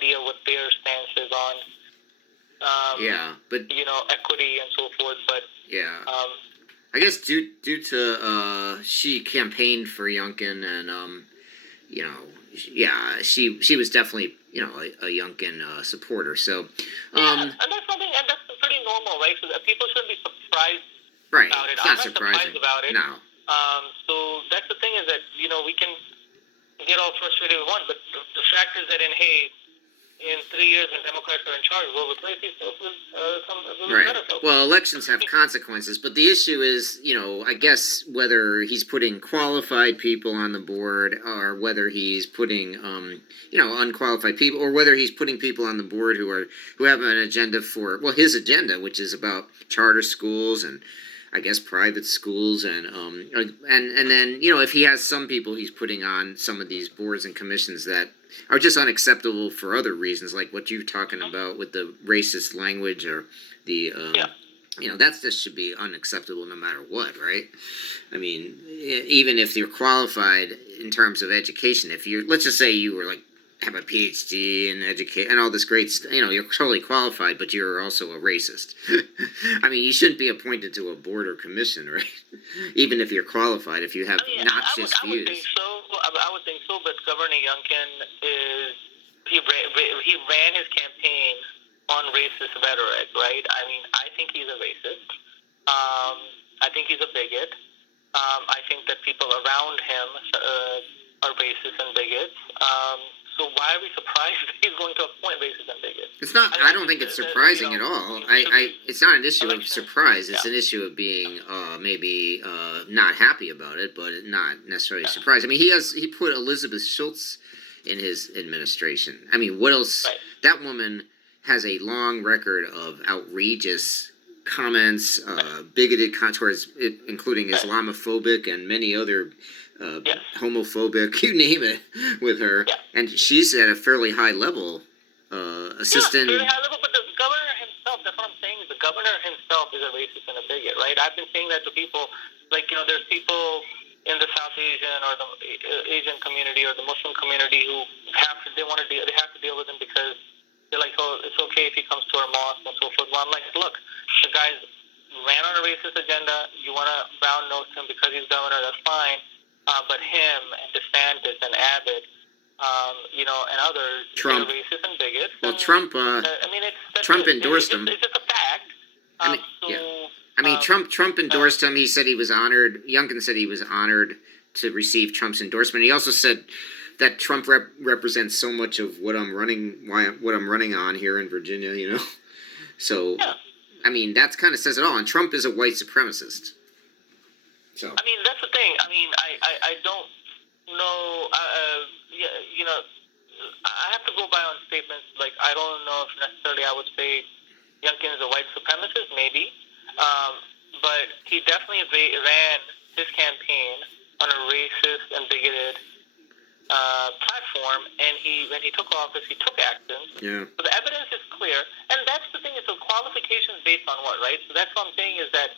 idea what their stance is on, but equity and so forth. But I guess due to she campaigned for Youngkin, and she was definitely a Youngkin supporter. So and that's something, and that's pretty normal, right? So that people shouldn't be surprised about it. It's I'm not not surprising. surprised about it. No. So that's the thing, is that we can get all frustrated with one, but the fact is that in 3 years when Democrats are in charge, we'll replace these folks with better folks. Well, elections have consequences, but the issue is, I guess whether he's putting qualified people on the board, or whether he's putting, unqualified people, or whether he's putting people on the board who have an agenda for, his agenda, which is about charter schools and, I guess, private schools, and then if he has some people he's putting on some of these boards and commissions that are just unacceptable for other reasons, like what you're talking about with the racist language, or the that just should be unacceptable no matter what, right? I mean, even if you're qualified in terms of education, if let's just say you were like have a PhD in education and all this great you're totally qualified, but you're also a racist. I mean, you shouldn't be appointed to a board or commission, right? Even if you're qualified, if you have views. I would think so, but Governor Youngkin he ran his campaign on racist rhetoric, right? I mean, I think he's a racist. I think he's a bigot. I think that people around him are racist and bigots. So why are we surprised that he's going to appoint racists and bigots? It's not. I don't think it's surprising at all. It's not an issue of surprise. It's an issue of being maybe not happy about it, but not necessarily surprised. I mean, he put Elizabeth Schultz in his administration. I mean, what else? Right. That woman has a long record of outrageous comments, bigoted towards, including Islamophobic and many other. Homophobic, you name it, with her, and she's at a fairly high level. Assistant. Fairly high level, but the governor himself. That's what I'm saying. The governor himself is a racist and a bigot, right? I've been saying that to people. Like, there's people in the South Asian or the Asian community or the Muslim community who have to deal with him because they're like, oh, it's okay if he comes to our mosque and so forth. Well, I'm like, look, the guy's ran on a racist agenda. You want to brown nose him because he's governor? That's fine. But him and DeSantis and Abbott, and others, Trump, are racist and bigots. Well, Trump. Trump endorsed him. It's just a fact. Trump endorsed him. He said he was honored. Youngkin said he was honored to receive Trump's endorsement. He also said that Trump represents so much of what I'm running on here in Virginia. So, I mean, that kind of says it all. And Trump is a white supremacist. So. I mean, that's the thing. I mean, I don't know. I have to go by on statements. Like, I don't know if necessarily I would say Youngkin is a white supremacist, maybe. But he definitely ran his campaign on a racist and bigoted platform, and when he took office, he took action. Yeah. So the evidence is clear, and that's the thing. Is the qualifications based on what, right? So that's what I'm saying is that